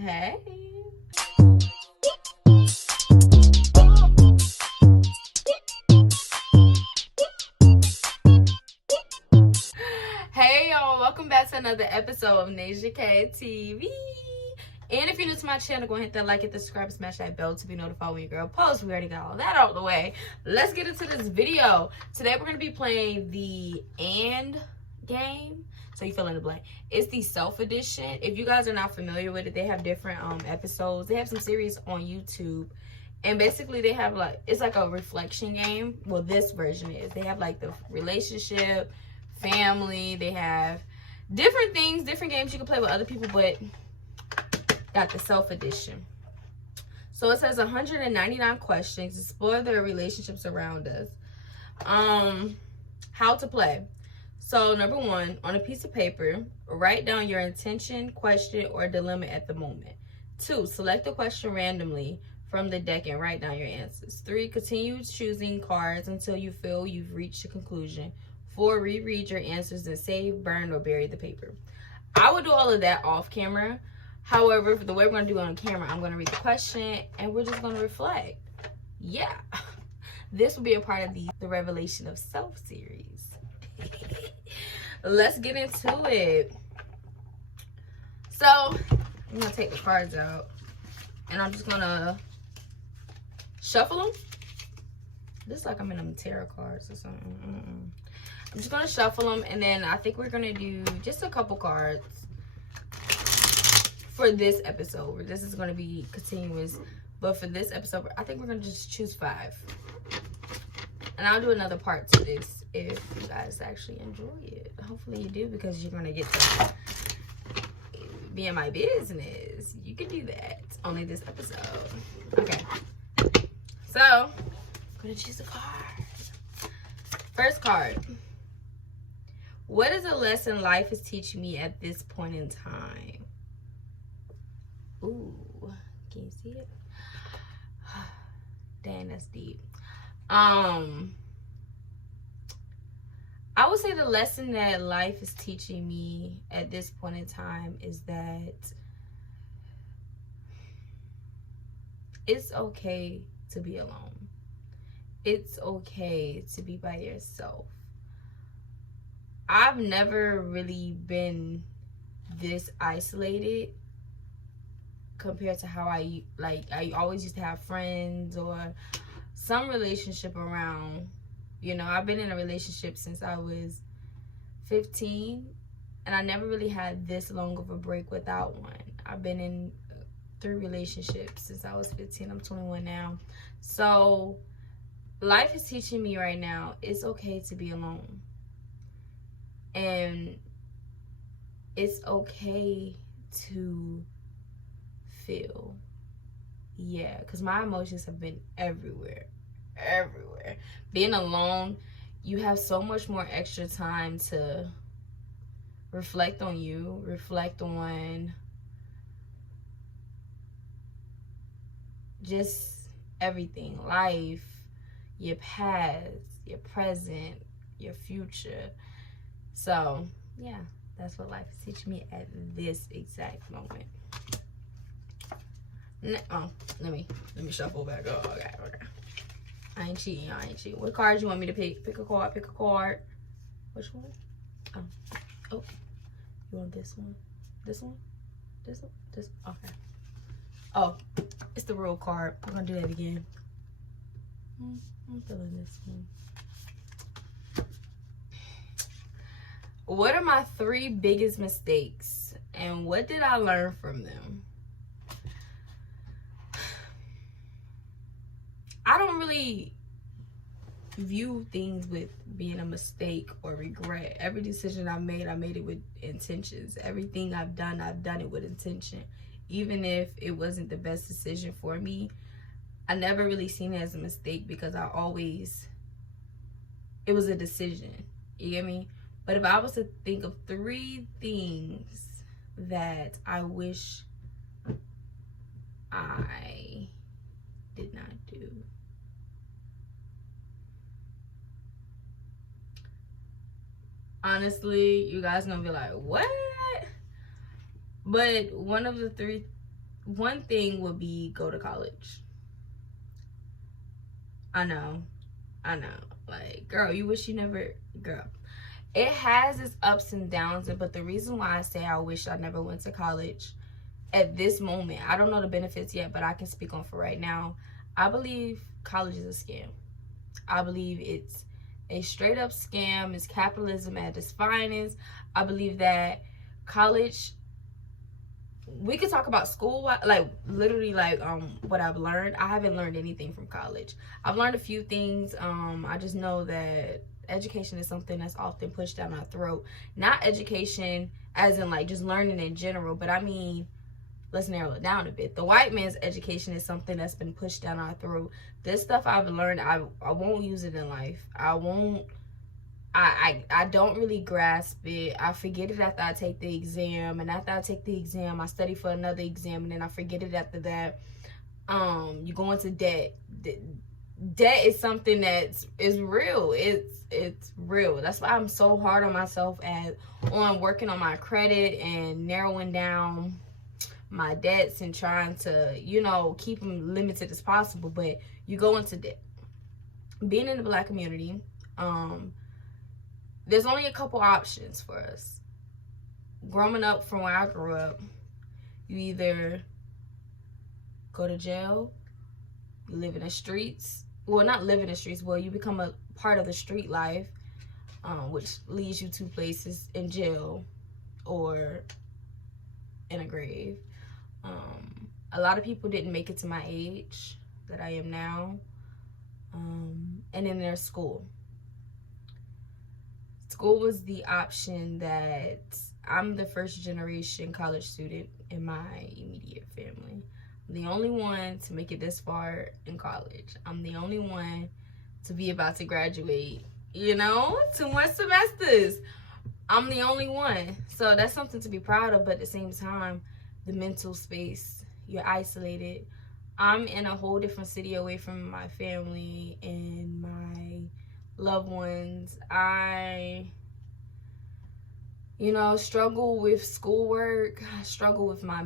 Hey. Hey y'all, welcome back to another episode of NasiaKaiTV. And if you're new to my channel, go ahead and hit that like, hit the subscribe, smash that bell to be notified when your girl posts. We already got all that out of the way. Let's get into this video. Today we're going to be playing the AND game. So you fill in the blank. It's the self edition. If you guys are not familiar with it, they have different episodes. They have some series on YouTube. And basically they have like, it's like a reflection game. Well, this version is. They have like the relationship, family. They have different things, different games you can play with other people, but got the self edition. So it says 199 questions. Explore the relationships around us. How to play. So number 1, on a piece of paper, write down your intention, question, or dilemma at the moment. 2, select a question randomly from the deck and write down your answers. 3, continue choosing cards until you feel you've reached a conclusion. 4, reread your answers and save, burn, or bury the paper. I would do all of that off camera. However, for the way we're going to do it on camera, I'm going to read the question and we're just going to reflect. Yeah. This will be a part of the Revelation of Self series. Let's get into it. So, I'm going to take the cards out and I'm just going to shuffle them. This is like I'm in them tarot cards or something. I'm just going to shuffle them, and then I think we're going to do just a couple cards for this episode. This is going to be continuous, but for this episode, I think we're going to just choose 5. And I'll do another part to this if you guys actually enjoy it. Hopefully you do, because you're going to get to be in my business. You can do that only this episode. Okay. So, I'm going to choose a card. First card. What is a lesson life is teaching me at this point in time? Ooh, can you see it? Dang, that's deep. I would say the lesson that life is teaching me at this point in time is that it's okay to be alone. It's okay to be by yourself. I've never really been this isolated compared to how I always used to have friends or some relationship around. You know, I've been in a relationship since I was 15, and I never really had this long of a break without one. I've been in 3 relationships since I was 15. I'm 21 now. So life is teaching me right now, it's okay to be alone. And it's okay to feel. Yeah, because my emotions have been everywhere. Being alone, you have so much more extra time to reflect on you, reflect on just everything. Life, your past, your present, your future. So, yeah, that's what life is teaching me at this exact moment. Let me shuffle back. Oh, okay. I ain't cheating. What cards you want me to pick? Pick a card. Which one? Oh. You want this one? This one? This one? This? Okay. Oh, it's the real card. I'm gonna do that again. I'm feeling this one. What are my 3 biggest mistakes, and what did I learn from them? I don't really view things with being a mistake or regret. Every decision I made it with intentions. Everything I've done it with intention. Even if it wasn't the best decision for me, I never really seen it as a mistake, because it was a decision. You get me? But if I was to think of 3 things that I wish I did not do. Honestly, you guys gonna be like, what? But one of the 3 one thing would be go to college. I know. Like, girl, you wish you never, girl. It has its ups and downs, but the reason why I say I wish I never went to college at this moment, I don't know the benefits yet, but I can speak on for right now. I believe college is a scam. I believe it's a straight up scam. It's capitalism at its finest. I believe that college, we could talk about school, like literally like what I've learned. I haven't learned anything from college. I've learned a few things. I just know that education is something that's often pushed down our throat. Not education as in like just learning in general, but I mean, let's narrow it down a bit. The white man's education is something that's been pushed down our throat. This stuff I've learned, I won't use it in life. I don't really grasp it. I forget it after I take the exam, and after I take the exam, I study for another exam, and then I forget it after that. You go into debt. Debt is something that is real. It's real. That's why I'm so hard on myself on working on my credit and narrowing down my debts and trying to, you know, keep them limited as possible. But you go into debt. Being in the Black community, there's only a couple options for us. Growing up from where I grew up, you either go to jail, you live in the streets. Well, not live in the streets, well, you become a part of the street life, which leads you to places in jail or in a grave. A lot of people didn't make it to my age that I am now. And then there's school. School was the option that I'm the first generation college student in my immediate family. I'm the only one to make it this far in college. I'm the only one to be about to graduate, you know, 2 more semesters. I'm the only one. So that's something to be proud of, but at the same time, the mental space, you're isolated. I'm in a whole different city away from my family and my loved ones. I, you know, struggle with schoolwork. I struggle with my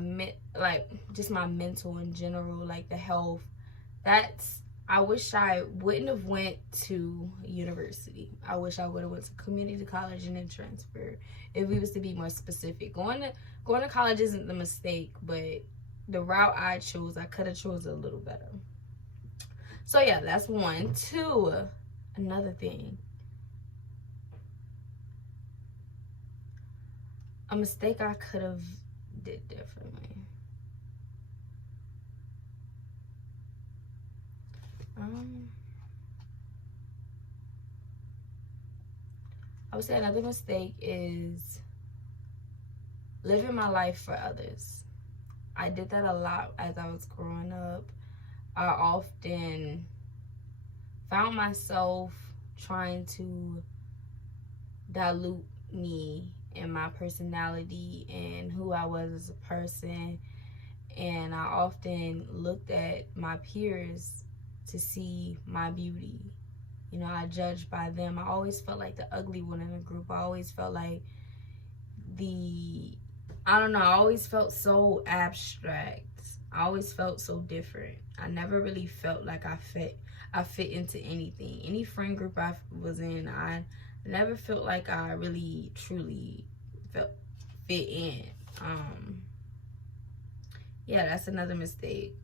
just my mental in general, like the health. I wish I wouldn't have went to university. I wish I would have went to community college and then transferred. If we was to be more specific, going to college isn't the mistake, but the route I chose, I could have chose a little better. So yeah, that's one. Two, another thing. A mistake I could have did differently. I would say another mistake is living my life for others. I did that a lot as I was growing up. I often found myself trying to dilute me and my personality and who I was as a person. And I often looked at my peers to see my beauty. You know, I judged by them. I always felt like the ugly one in the group. I always felt like I don't know, I always felt so abstract. I always felt so different. I never really felt like I fit into anything. Any friend group I was in, I never felt like I really truly fit in. Yeah, that's another mistake.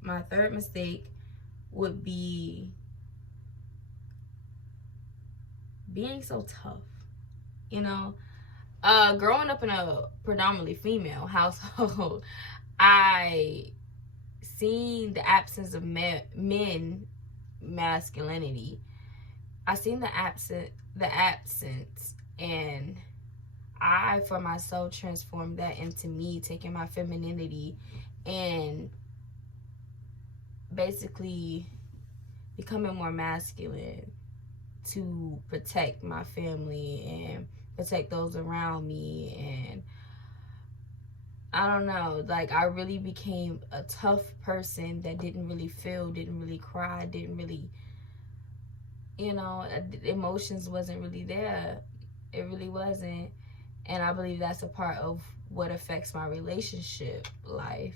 My third mistake would be being so tough. You know, growing up in a predominantly female household, I seen the absence of men masculinity. I seen the absence, and I, for myself, transformed that into me taking my femininity and basically becoming more masculine to protect my family and protect those around me. And I don't know, like I really became a tough person that didn't really feel, didn't really cry, didn't really, you know, emotions wasn't really there. It really wasn't. And I believe that's a part of what affects my relationship life,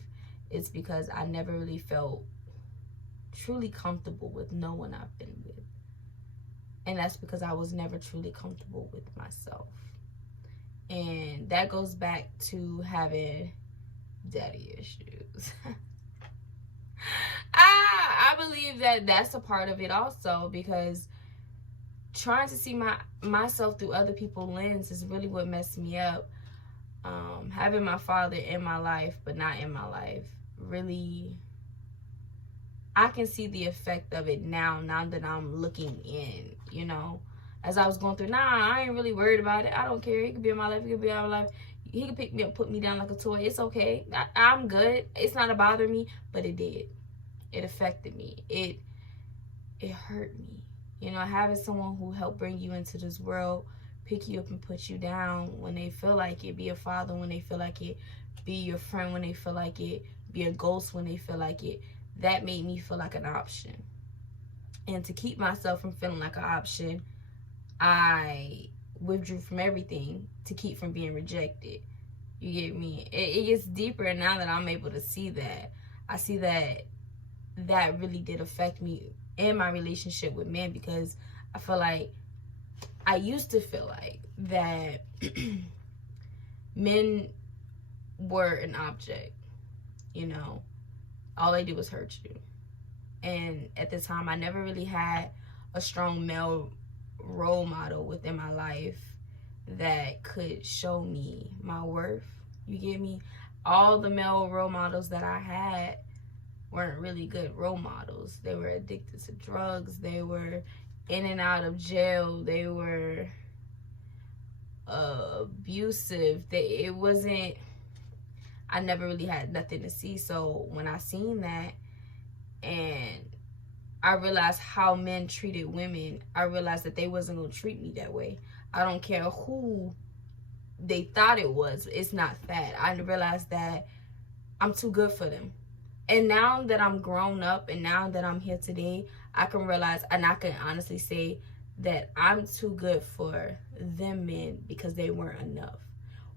it's because I never really felt truly comfortable with no one I've been with. And that's because I was never truly comfortable with myself. And that goes back to having daddy issues. I believe that that's a part of it also, because trying to see myself through other people's lens is really what messed me up. Having my father in my life but not in my life, really, I can see the effect of it now that I'm looking in, you know. As I was going through, I ain't really worried about it. I don't care. He could be in my life. He could be out of my life. He could pick me up, put me down like a toy. It's okay. I'm good. It's not bothering me, but it did. It affected me. It hurt me. You know, having someone who helped bring you into this world, pick you up and put you down when they feel like it, be a father when they feel like it, be your friend when they feel like it, be a ghost when they feel like it, that made me feel like an option. And to keep myself from feeling like an option, I withdrew from everything to keep from being rejected. You get me? It gets deeper now that I'm able to see that. I see that that really did affect me in my relationship with men, because I feel like I used to feel like that men were an object, you know. All they do is hurt you. And at the time, I never really had a strong male role model within my life that could show me my worth. You get me? All the male role models that I had weren't really good role models. They were addicted to drugs. They were in and out of jail. They were abusive. It wasn't, I never really had nothing to see. So when I seen that and I realized how men treated women, I realized that they wasn't going to treat me that way. I don't care who they thought it was. It's not that. I realized that I'm too good for them. And now that I'm grown up and now that I'm here today, I can realize, and I can honestly say that I'm too good for them men because they weren't enough.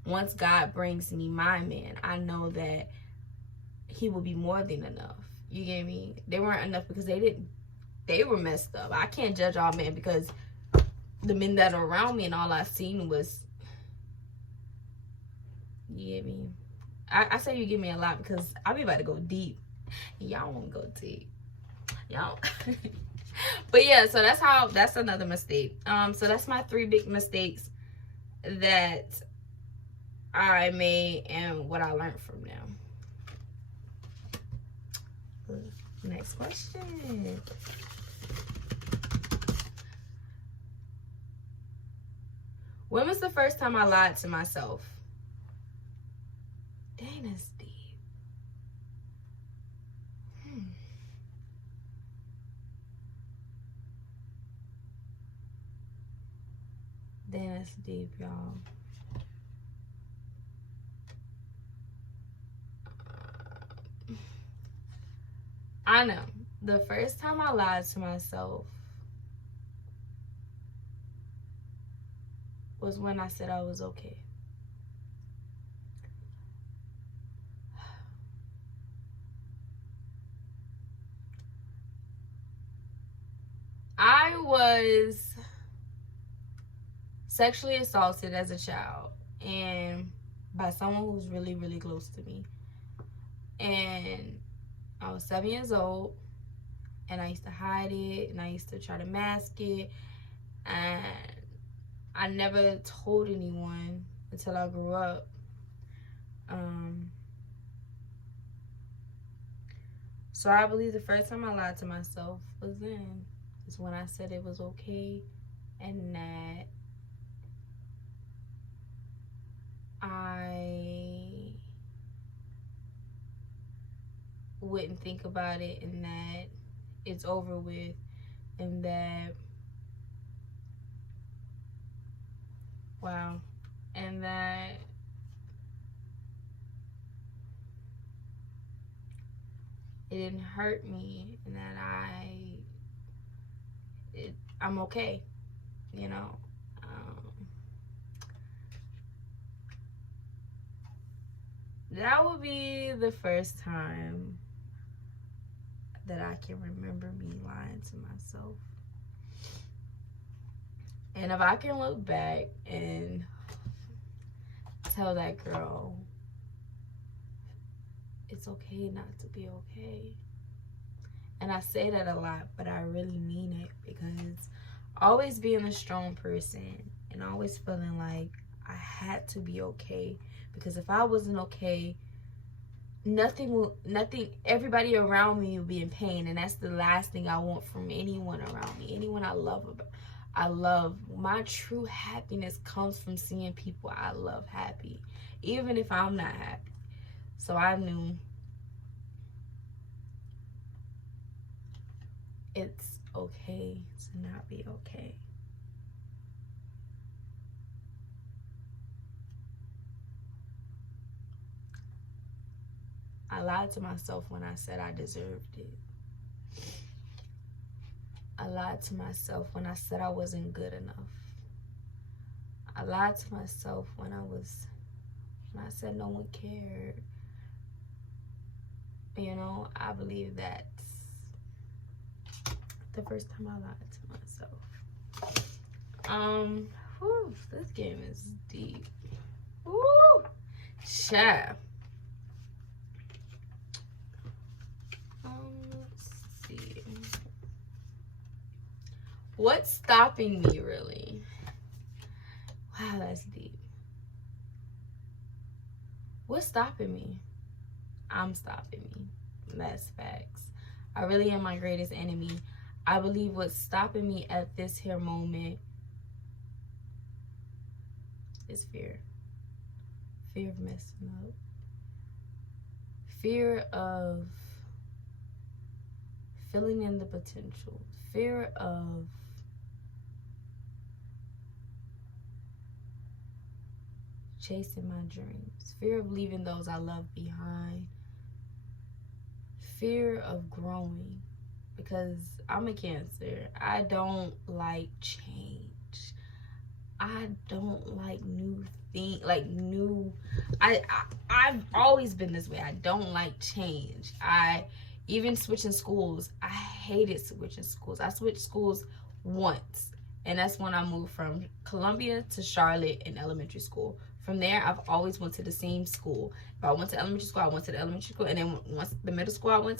Once God brings me my man, I know that he will be more than enough. You get me? They weren't enough because they were messed up. I can't judge all men because the men that are around me and all I seen was, you get me? I say you give me a lot because I be about to go deep. Y'all won't go deep. Y'all. But yeah, so that's another mistake. So that's my 3 big mistakes that I made and what I learned from them. Next question. When was the first time I lied to myself? Dang, that's deep. Dang, that's deep, y'all. I know. The first time I lied to myself was when I said I was okay. I was sexually assaulted as a child, and by someone who's really, really close to me. And I was 7 years old, and I used to hide it, and I used to try to mask it, and I never told anyone until I grew up. So I believe the first time I lied to myself was then. It's when I said it was okay and that I wouldn't think about it and that it's over with and that, wow, and that it didn't hurt me and that I'm okay, you know. that would be the first time that I can remember me lying to myself. And if I can look back and tell that girl, it's okay not to be okay. And I say that a lot, but I really mean it, because always being a strong person and always feeling like I had to be okay, because if I wasn't okay, everybody around me will be in pain, and that's the last thing I want from anyone around me, anyone I love. My true happiness comes from seeing people I love happy, even if I'm not happy. So I knew it's okay to not be okay. I lied to myself when I said I deserved it. I lied to myself when I said I wasn't good enough. I lied to myself when I said no one cared. You know, I believe that's the first time I lied to myself. This game is deep. Woo! Child. Let's see. What's stopping me, really? Wow, that's deep. What's stopping me? I'm stopping me. That's facts. I really am my greatest enemy. I believe what's stopping me at this here moment is fear. Fear of messing up. Fear of filling in the potential. Fear of chasing my dreams. Fear of leaving those I love behind. Fear of growing, because I'm a Cancer. I don't like change. I don't like new things, I've always been this way. I don't like change. Even switching schools, I hated switching schools. I switched schools once, and that's when I moved from Columbia to Charlotte in elementary school. From there, I've always went to the same school. If I went to elementary school, I went to the elementary school. And then once the middle school I went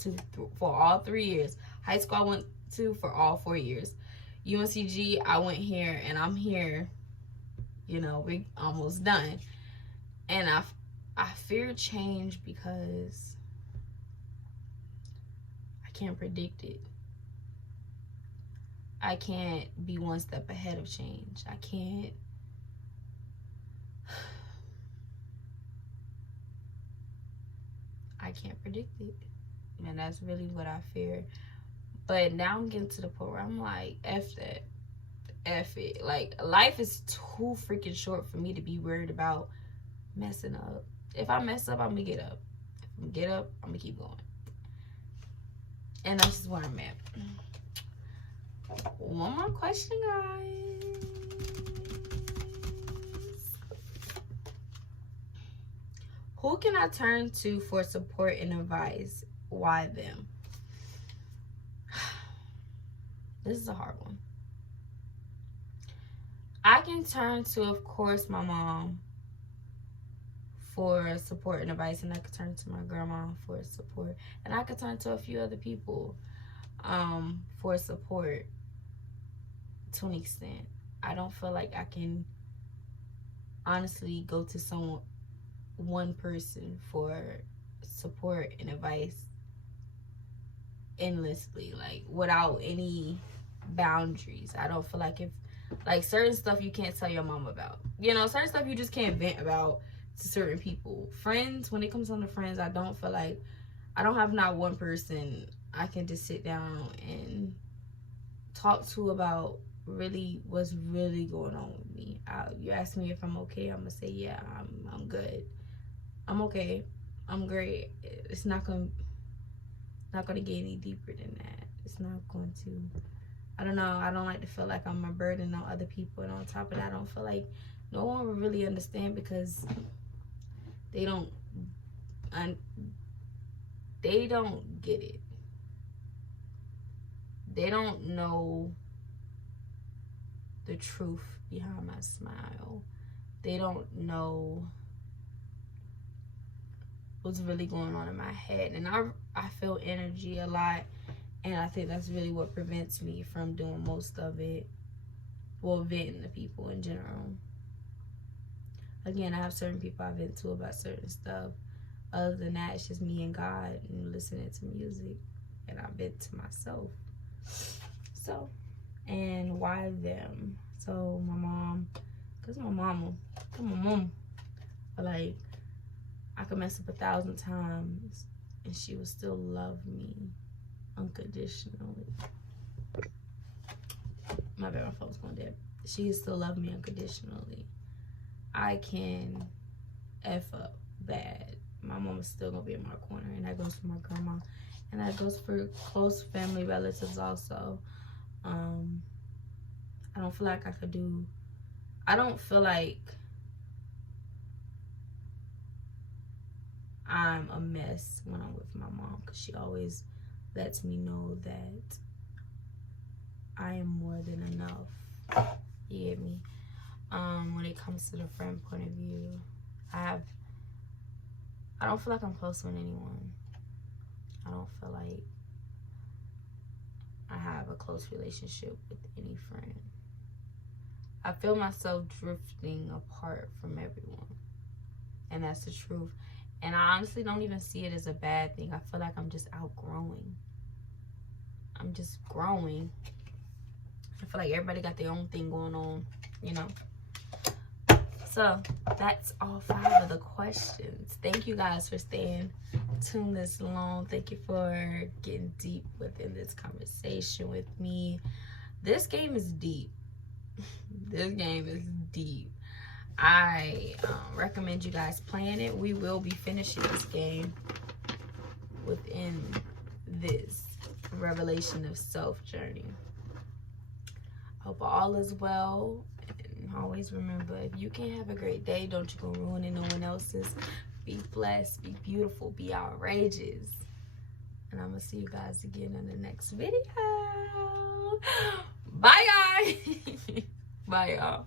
to for all 3 years. High school I went to for all 4 years. UNCG, I went here, and I'm here. You know, we almost done. And I fear change because I can't predict it. I can't be one step ahead of change. I can't. I can't predict it. And that's really what I fear. But now I'm getting to the point where I'm like, F that. F it. Like, life is too freaking short for me to be worried about messing up. If I mess up, I'm gonna get up. If I'm gonna get up, I'm gonna keep going. And that's just where I'm at. One more question, guys. Who can I turn to for support and advice? Why them? This is a hard one. I can turn to, of course, my mom for support and advice, and I could turn to my grandma for support, and I could turn to a few other people for support to an extent. I don't feel like I can honestly go to one person for support and advice endlessly, like without any boundaries. I don't feel like certain stuff you can't tell your mom about. You know, certain stuff you just can't vent about to certain people. Friends, when it comes on to friends, I don't feel like I don't have not one person I can just sit down and talk to about really what's really going on with me. You ask me if I'm okay, I'm gonna say yeah, I'm good. I'm okay. I'm great. It's not gonna get any deeper than that. It's not going to. I don't know. I don't like to feel like I'm a burden on other people, and on top of that, I don't feel like no one will really understand because they don't they don't get it. They don't know the truth behind my smile. They don't know what's really going on in my head. And I feel energy a lot, and I think that's really what prevents me from doing most of it. Well, venting to people in general. Again, I have certain people I vent to about certain stuff. Other than that, it's just me and God and listening to music. And I vent to myself. So, and why them? So, my mom, because my mama, like, I could mess up 1,000 times and she would still love me unconditionally. My bad, my phone's going dead. She still love me unconditionally. I can F up bad. My mom is still gonna be in my corner, and that goes for my grandma, and that goes for close family relatives also. I don't feel like I don't feel like I'm a mess when I'm with my mom, because she always lets me know that I am more than enough. You get me? When it comes to the friend point of view, I don't feel like I'm close with anyone. I don't feel like I have a close relationship with any friend. I feel myself drifting apart from everyone, and that's the truth. And I honestly don't even see it as a bad thing. I feel like I'm just outgrowing. I'm just growing. I feel like everybody got their own thing going on, you know. So that's all 5 of the questions. Thank you guys for staying tuned this long. Thank you for getting deep within this conversation with me. This game is deep. This game is deep. I recommend you guys playing it. We will be finishing this game within this Revelation of Self journey. Hope all is well. And always remember, if you can't have a great day, don't you go ruining no one else's. Be blessed, be beautiful, be outrageous. And I'm going to see you guys again in the next video. Bye, guys. Bye, y'all.